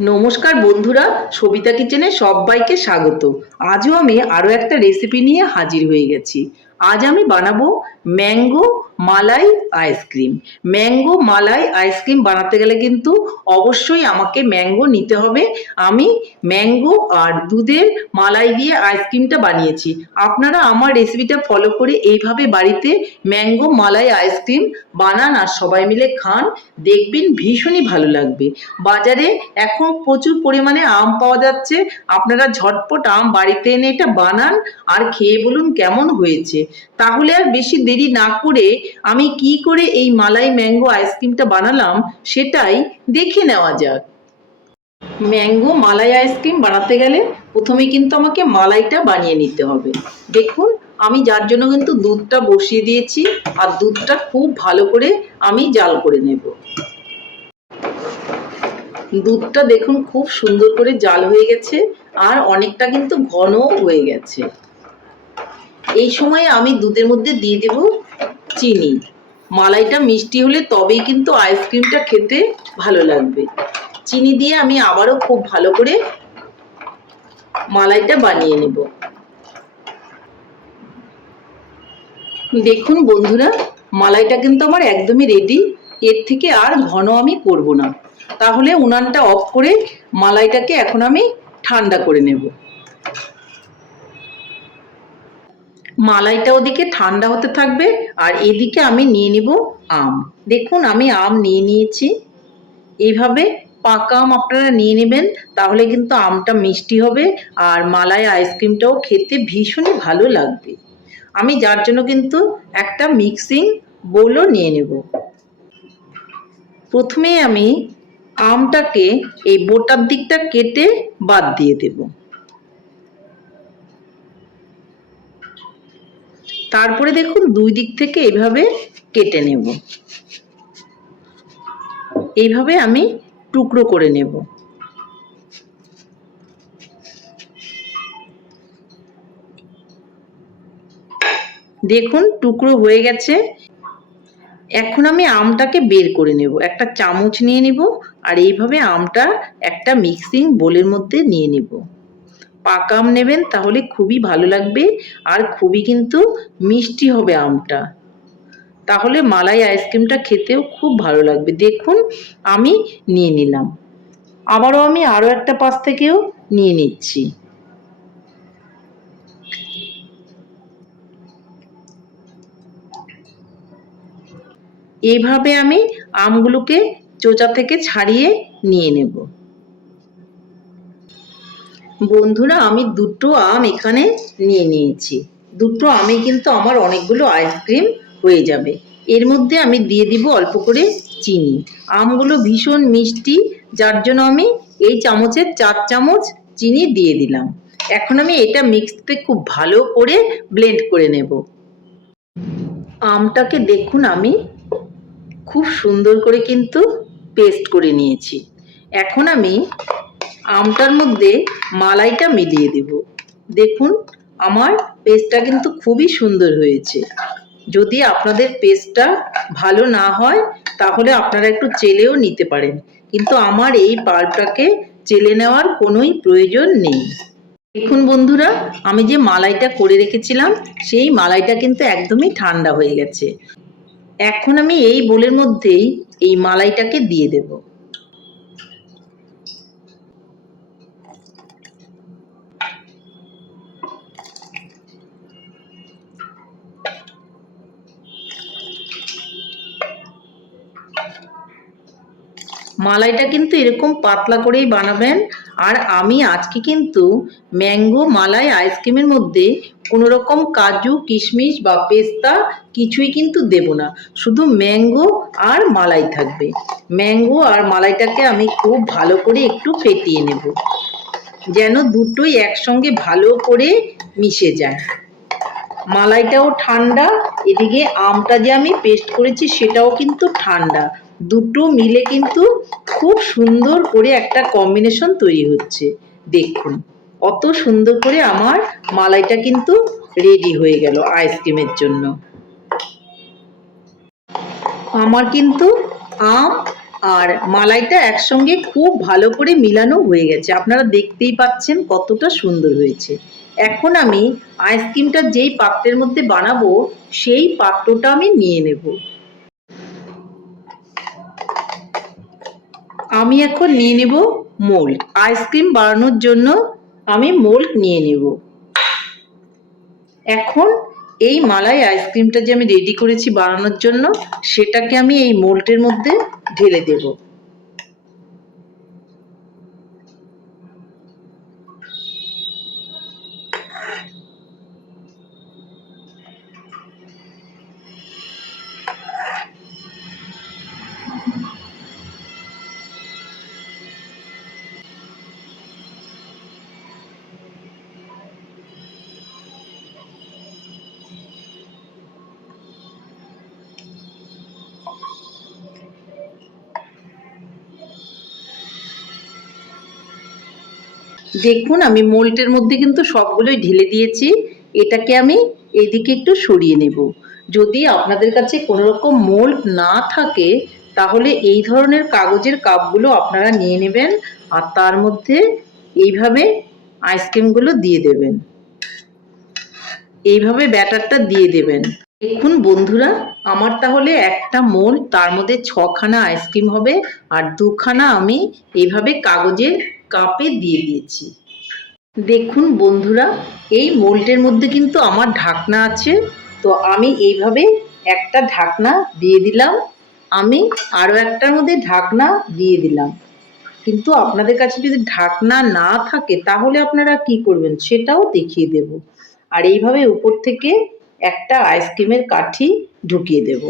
নমস্কার বন্ধুরা, সবিতা কিচেনে সবাইকে স্বাগত। আজও আমি আরও একটা রেসিপি নিয়ে হাজির হয়ে গেছি। আজ আমি বানাবো mango malai ice cream. Mango malai ice cream বানাতে গেলে কিন্তু অবশ্যই আমাকে ম্যাঙ্গো নিতে হবে। আমি ম্যাঙ্গো আর দুধের মালাই দিয়ে আইসক্রিমটা বানিয়েছি। আপনারা আমার রেসিপিটা ফলো করে এইভাবে বাড়িতে ম্যাঙ্গো মালাই আইসক্রিম বানান আর সবাই মিলে খান। দেখবেন ভীষণই ভালো লাগবে। বাজারে এখন প্রচুর পরিমাণে আম পাওয়া যাচ্ছে। আপনারা ঝটপট আম বাড়িতে এনে এটা বানান আর খেয়ে বলুন কেমন হয়েছে। তাহলে আর বেশি দেরি না করে আমি কি করে এই মালাই ম্যাঙ্গো আইসক্রিমটা বানালাম সেটাই দেখে নেওয়া যাক। ম্যাঙ্গো মালাই আইসক্রিম বানাতে গেলে প্রথমে কিন্তু আমাকে মালাইটা বানিয়ে নিতে হবে। দেখুন, আমি যার জন্য কিন্তু দুধটা বসিয়ে দিয়েছি আর দুধটা খুব ভালো করে আমি জাল করে নেব। দুধটা দেখুন খুব সুন্দর করে জাল হয়ে গেছে আর অনেকটা কিন্তু ঘনও হয়ে গেছে। এই সময় আমি দুধের মধ্যে দিয়ে দেব চিনি। মালাইটা মিষ্টি হলে তবেই কিন্তু আইসক্রিমটা খেতে ভালো লাগবে। চিনি দিয়ে আমি আবারও খুব ভালো করে মালাইটা বানিয়ে নেব। দেখুন বন্ধুরা, মালাইটা কিন্তু আমার একদমই রেডি এর থেকে আর ঘন আমি করব না। তাহলে উনানটা অফ করে মালাইটাকে এখন আমি ঠান্ডা করে নেব। মালাইটা ওদিকে ঠান্ডা হতে থাকবে, আর এদিকে আমি নিয়ে নিব আম। দেখুন, আমি আম নিয়ে নিয়েছি। এইভাবে পাকা আম আপনারা নিয়ে নেবেন, তাহলে কিন্তু আমটা মিষ্টি হবে, আর মালাই আইসক্রিমটাও খেতে ভীষণই ভালো লাগবে। আমি যার জন্য কিন্তু একটা মিক্সিং বোলও নিয়ে নেব। প্রথমে আমি আমটাকে এই বোটার দিকটা কেটে বাদ দিয়ে দেব। তারপরে দেখুন দুই দিক থেকে এইভাবে কেটে নেব। এইভাবে আমি টুকরো করে নেব। দেখুন টুকরো হয়ে গেছে। এখন আমি আমটাকে বের করে নেব। একটা চামচ নিয়ে নিব আর এইভাবে আমটা একটা মিক্সিং বোলের মধ্যে নিয়ে নেব। পাকা আম নেবেন, তাহলে খুবই ভালো লাগবে আর খুবই কিন্তু মিষ্টি হবে আমটা। তাহলে মালাই আইসক্রিমটা খেতেও খুব ভালো লাগবে। দেখুন, আমি নিয়ে নিলাম। আবারও আমি আরও একটা পাশ থেকেও নিয়ে নিচ্ছি। এইভাবে আমি আমগুলোকে চোচা থেকে ছাড়িয়ে নিয়ে নেব। বন্ধুরা, আমি দুটো আম এখানে নিয়ে নিয়েছি। দুটো আমে কিন্তু আমার অনেকগুলো আইসক্রিম হয়ে যাবে। এর মধ্যে আমি দিয়ে দিব অল্প করে চিনি। আমগুলো ভীষণ মিষ্টি, যার জন্য আমি এই চামচের চার চামচ চিনি দিয়ে দিলাম। এখন আমি এটা মিক্সতে খুব ভালো করে ব্লেন্ড করে নেব। আমটাকে দেখুন আমি খুব সুন্দর করে কিন্তু পেস্ট করে নিয়েছি। এখন আমি আমটার মধ্যে মালাইটা মিলিয়ে দেব। দেখুন, আমার পেস্টটা কিন্তু খুবই সুন্দর হয়েছে। যদি আপনাদের পেস্টটা ভালো না হয়, তাহলে আপনারা একটু চেলেও নিতে পারেন। কিন্তু আমার এই পাল্পটাকে চেলে নেওয়ার কোনোই প্রয়োজন নেই। দেখুন বন্ধুরা, আমি যে মালাইটা করে রেখেছিলাম, সেই মালাইটা কিন্তু একদমই ঠান্ডা হয়ে গেছে। এখন আমি এই বোলের মধ্যেই এই মালাইটাকে দিয়ে দেব। মালাইটা কিন্তু এরকম পাতলা করেই বানাবেন। আর আমি আজকে কিন্তু ম্যাঙ্গো মালাই আইসক্রিমের মধ্যে কোনো রকম কাজু, কিশমিশ বা পেস্তা কিছুই কিন্তু দেব না। শুধু ম্যাঙ্গো আর মালাই থাকবে। ম্যাঙ্গো আর মালাইটাকে আমি খুব ভালো করে একটু ফেটিয়ে নেব। যেন দুটোই একসঙ্গে ভালো করে মিশে যায়। মালাইটাও ঠান্ডা, এদিকে আমটা যে আমি পেস্ট করেছি সেটাও কিন্তু ঠান্ডা। দুটো মিলে কিন্তু খুব সুন্দর করে একটা কম্বিনেশন তৈরি হচ্ছে। দেখুন, অত সুন্দর করে আমার মালাইটা কিন্তু রেডি হয়ে গেল আইসক্রিমের জন্য। আমার কিন্তু আম আর মালাইটা একসঙ্গে খুব ভালো করে মিলানো হয়ে গেছে। আপনারা দেখতেই পাচ্ছেন কতটা সুন্দর হয়েছে। এখন আমি আইসক্রিমটা যেই পাত্রের মধ্যে বানাবো, সেই পাত্রটা আমি নিয়ে নেব। আমি এখন নিয়ে নেব মোল্ড। আইসক্রিম বানানোর জন্য আমি মোল্ড নিয়ে নেব। এখন এই মালাই আইসক্রিমটা যে আমি রেডি করেছি বানানোর জন্য, সেটাকে আমি এই মোল্টের মধ্যে ঢেলে দেব। দেখুন, আমি মোল্টের মধ্যে কিন্তু সবগুলোই ঢেলে দিয়েছি। এটাকে আমি এদিকে একটু সরিয়ে নেব। যদি আপনাদের কাছে কোনো রকম মোল্ড না থাকে, তাহলে এই ধরনের কাগজের কাপগুলো আপনারা নিয়ে নেবেন আর তার মধ্যে এইভাবে আইসক্রিমগুলো দিয়ে দেবেন। এইভাবে ব্যাটারটা দিয়ে দেবেন। দেখুন বন্ধুরা, আমার তাহলে একটা মোল তার মধ্যে ছখানা আইসক্রিম হবে আর দুখানা আমি এইভাবে কাগজের কাপে দিয়ে দিয়েছি। দেখুন বন্ধুরা, এই মোল্টের মধ্যে কিন্তু আমার ঢাকনা আছে। তো আমি এইভাবে একটা ঢাকনা দিয়ে দিলাম। আমি আরও একটার মধ্যে ঢাকনা দিয়ে দিলাম। কিন্তু আপনাদের কাছে যদি ঢাকনা না থাকে, তাহলে আপনারা কি করবেন? সেটাও দেখিয়ে দেব। আর এইভাবে উপর থেকে একটা আইসক্রিমের কাঠি ঢুকিয়ে দেব।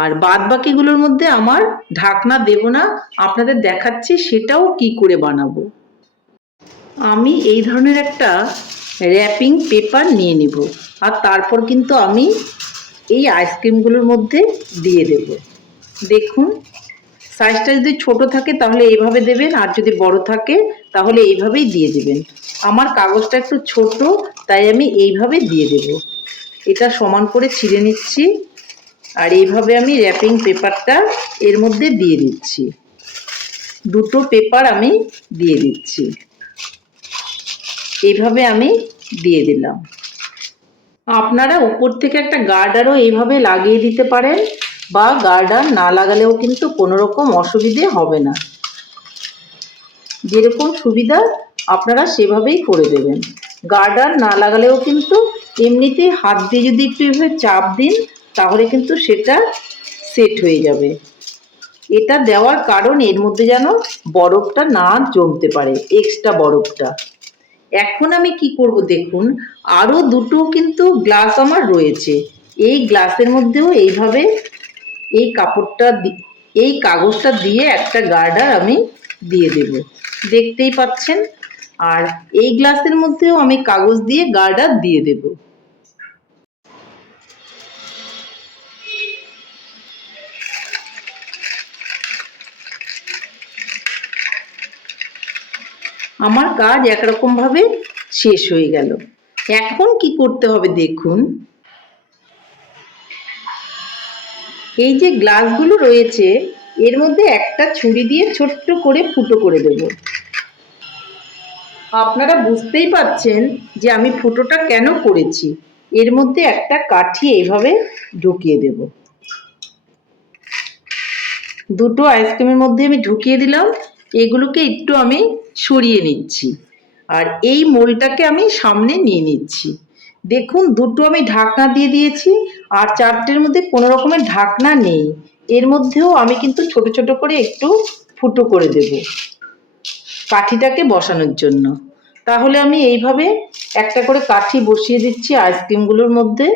আর বাদ বাকিগুলোর মধ্যে আমার ঢাকনা দেব না, আপনাদের দেখাচ্ছি সেটাও কি করে বানাবো। আমি এই ধরনের একটা র্যাপিং পেপার নিয়ে নেব, আর তারপর কিন্তু আমি এই আইসক্রিমগুলোর মধ্যে দিয়ে দেব। দেখুন সাইজটা যদি ছোট থাকে তাহলে এইভাবে দেবেন, আর যদি বড় থাকে তাহলে এইভাবেই দিয়ে দেবেন। আমার কাগজটা একটু ছোট, তাই আমি এইভাবে দিয়ে দেব। এটা সমান করে ছিঁড়ে নিচ্ছি। আর এইভাবে আমি র্যাপিং পেপারটা এর মধ্যে দিয়ে দিচ্ছি। দুটো পেপার আমি দিয়ে দিচ্ছি। এইভাবে আমি দিয়ে দিলাম। আপনারা উপর থেকে একটা গার্ডারও এইভাবে লাগিয়ে দিতে পারেন বা গার্ডার না লাগালেও কিন্তু কোনো রকম অসুবিধে হবে না। যেরকম সুবিধা আপনারা সেভাবেই করে দেবেন। গার্ডার না লাগালেও কিন্তু এমনিতেই হাত দিয়ে যদি একটু এভাবে চাপ দিন তাহলে কিন্তু সেটা সেট হয়ে যাবে। এটা দেওয়ার কারণ এর মধ্যে যেন বরফটা না জমতে পারে এক্সট্রা বরফটা। এখন আমি কি করব দেখুন আরও দুটো কিন্তু গ্লাস আমার রয়েছে। এই গ্লাসের মধ্যেও এইভাবে এই কাপড়টা এই কাগজটা দিয়ে একটা গার্ডার আমি দিয়ে দেব। দেখতেই পাচ্ছেন? আর এই গ্লাসের মধ্যেও আমি কাগজ দিয়ে গার্ডার দিয়ে দেব। আমার কাজ একরকম ভাবে শেষ হয়ে গেল। এখন কি করতে হবে দেখুন। এই যে গ্লাসগুলো রয়েছে, এর মধ্যে একটা ছুরি দিয়ে ছোট্ট করে ফুটো করে দেব। আপনারা বুঝতেই পাচ্ছেন যে আমি ফুটোটা কেন করেছি। এর মধ্যে একটা কাঠি এইভাবে ঢুকিয়ে দেব। দুটো আইসক্রিমের মধ্যে আমি ঢুকিয়ে দিলাম। এগুলোকে একটু আমি সরিয়ে নিচ্ছি। আর এই মোলটাকে আমি সামনে নিয়ে নিচ্ছি। দেখুন, দুটো আমি ঢাকনা দিয়ে দিয়েছি আর চারটের মধ্যে কোনো রকমের ঢাকনা নেই। এর মধ্যেও আমি কিন্তু ছোট ছোট করে একটু ফুটো করে দেব কাঠিটাকে বসানোর জন্য। তাহলে আমি এইভাবে একটা করে কাঠি বসিয়ে দিচ্ছি আইসক্রিমগুলোর মধ্যে।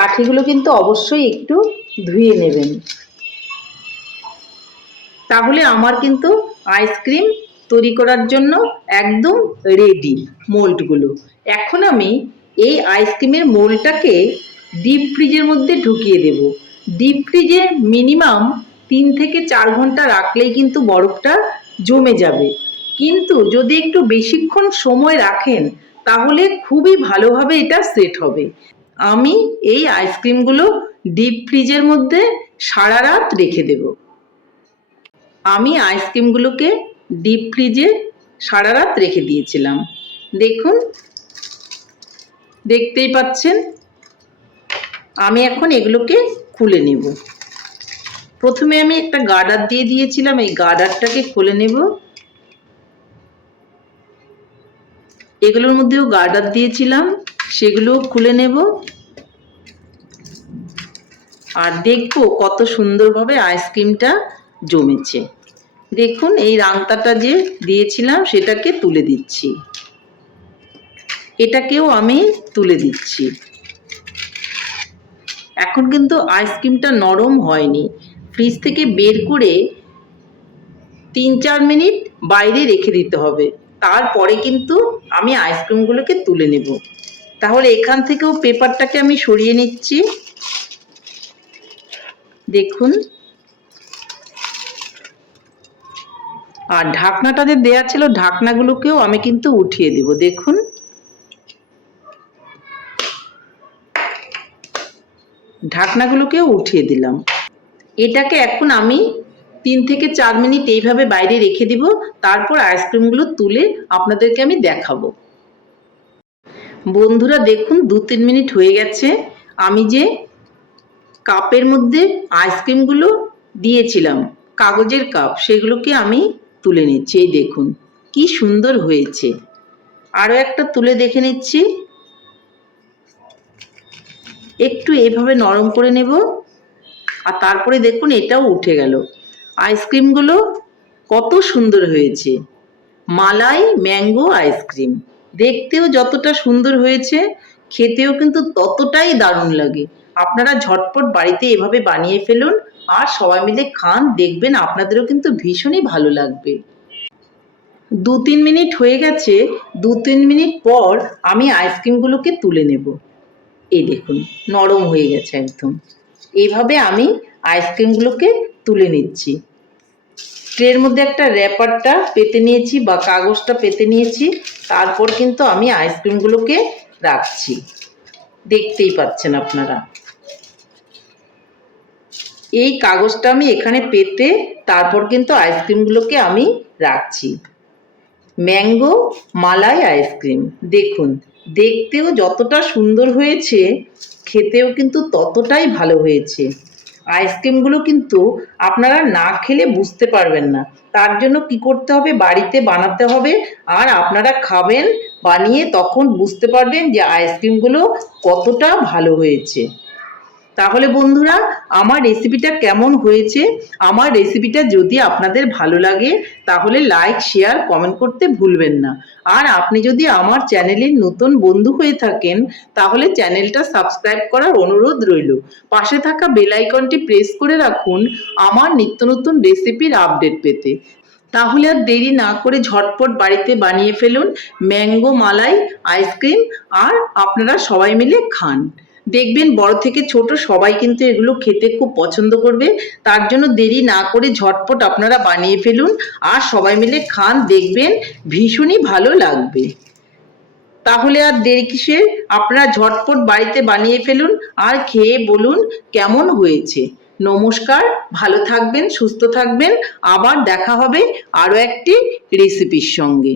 কাঠিগুলো কিন্তু অবশ্যই একটু ধুয়ে নেবেন। তাহলে আমার কিন্তু আইসক্রিম তৈরি করার জন্য একদম রেডি মোল্ডগুলো এখন আমি এই আইসক্রিমের মোল্ডটাকে ডিপ ফ্রিজের মধ্যে ঢুকিয়ে দেব। ডিপ ফ্রিজে মিনিমাম তিন থেকে চার ঘণ্টা রাখলেই কিন্তু বরফটা জমে যাবে। কিন্তু যদি একটু বেশিক্ষণ সময় রাখেন, তাহলে খুবই ভালোভাবে এটা সেট হবে। আমি এই আইসক্রিমগুলো ডিপ ফ্রিজের মধ্যে সারা রাত রেখে দেব। আমি আইসক্রিমগুলোকে ডিপ ফ্রিজে সারা রাত রেখে দিয়েছিলাম। দেখুন, দেখতেই পাচ্ছেন, আমি এখন এগুলোকে খুলে নেব। প্রথমে আমি একটা গার্ডার দিয়ে দিয়েছিলাম, এই গার্ডারটাকে খুলে নেব। এগুলোর মধ্যেও গার্ডার দিয়েছিলাম। সেগুলোও খুলে নেব। আর দেখব কত সুন্দরভাবে আইসক্রিমটা জমেছে। দেখুন, এই রাংতাটা যে দিয়েছিলাম, সেটাকে তুলে দিচ্ছি। এটাকেও আমি তুলে দিচ্ছি। এখন কিন্তু আইসক্রিমটা নরম হয়নি। ফ্রিজ থেকে বের করে তিন চার মিনিট বাইরে রেখে দিতে হবে। তারপরে কিন্তু আমি আইসক্রিমগুলোকে তুলে নেব। তাহলে এখান থেকেও পেপারটাকে আমি সরিয়ে নিচ্ছি। দেখুন। আর ঢাকনাটা যে দেওয়া ছিল, ঢাকনাগুলোকেও আমি কিন্তু উঠিয়ে দেব। দেখুন। ঢাকনাগুলোকেও উঠিয়ে দিলাম। এটাকে এখন আমি তিন থেকে চার মিনিট এইভাবে বাইরে রেখে দিব। তারপর আইসক্রিমগুলো তুলে আপনাদেরকে আমি দেখাবো। বন্ধুরা দেখুন, দু তিন মিনিট হয়ে গেছে। আমি যে কাপের মধ্যে আইসক্রিমগুলো দিয়েছিলাম, কাগজের কাপ, সেগুলোকে আমি তুলে নিচ্ছি, এই দেখুন, কি সুন্দর হয়েছে। আরও একটা তুলে দেখে নিচ্ছি। একটু এভাবে নরম করে নেব, আর তারপরে দেখুন, এটাও উঠে গেল। আইসক্রিমগুলো কত সুন্দর হয়েছে। Malai mango ice cream. দেখতেও যতটা সুন্দর হয়েছে, খেতেও কিন্তু ততটাই দারুণ লাগে। আপনারা ঝটপট বাড়িতে এভাবে বানিয়ে ফেলুন আর সবাই মিলে খান, দেখবেন আপনাদেরও কিন্তু ভীষণই ভালো লাগবে। দু তিন মিনিট হয়ে গেছে, দু তিন মিনিট পর আমি আইসক্রিমগুলোকে তুলে নেব। এই দেখুন, নরম হয়ে গেছে একদম। এইভাবে আমি আইসক্রিমগুলোকে তুলে নিচ্ছি। ট্রের মধ্যে একটা র্যাপারটা পেতে নিয়েছি বা কাগজটা পেতে নিয়েছি। তারপর কিন্তু আমি আইসক্রিমগুলোকে রাখছি। দেখতেই পাচ্ছেন আপনারা। এই কাগজটা আমি এখানে পেতে তারপর কিন্তু আইসক্রিমগুলোকে আমি রাখছি। ম্যাঙ্গো মালাই আইসক্রিম দেখুন, দেখতেও যতটা সুন্দর হয়েছে, খেতেও কিন্তু ততটাই ভালো হয়েছে। আইসক্রিমগুলো কিন্তু আপনারা না খেলে বুঝতে পারবেন না। তার জন্য কি করতে হবে? বাড়িতে বানাতে হবে। আর আপনারা খাবেন, বানিয়ে তখন বুঝতে পারবেন যে আইসক্রিমগুলো কতটা ভালো হয়েছে। তাহলে বন্ধুরা, আমার রেসিপিটা কেমন হয়েছে? আমার রেসিপিটা যদি আপনাদের ভালো লাগে, তাহলে লাইক শেয়ার কমেন্ট করতে ভুলবেন না। আর আপনি যদি আমার চ্যানেলের নতুন বন্ধু হয়ে থাকেন, তাহলে চ্যানেলটা সাবস্ক্রাইব করার অনুরোধ রইল। পাশে থাকা বেল আইকনটি প্রেস করে রাখুন, আমার নিত্য নতুন রেসিপির আপডেট পেতে। তাহলে আর দেরি না করে ঝটপট বাড়িতে বানিয়ে ফেলুন ম্যাঙ্গো মালাই আইসক্রিম আর আপনারা সবাই মিলে খান। দেখবেন বড় থেকে ছোট সবাই কিন্তু এগুলো খেতে খুব পছন্দ করবে। তার জন্য দেরি না করে ঝটপট আপনারা বানিয়ে ফেলুন আর সবাই মিলে খান, দেখবেন ভীষণই ভালো লাগবে। তাহলে আর দেরি কিসের? আপনারা ঝটপট বাড়িতে বানিয়ে ফেলুন আর খেয়ে বলুন কেমন হয়েছে। নমস্কার, ভালো থাকবেন, সুস্থ থাকবেন। আবার দেখা হবে আরও একটি রেসিপির সঙ্গে।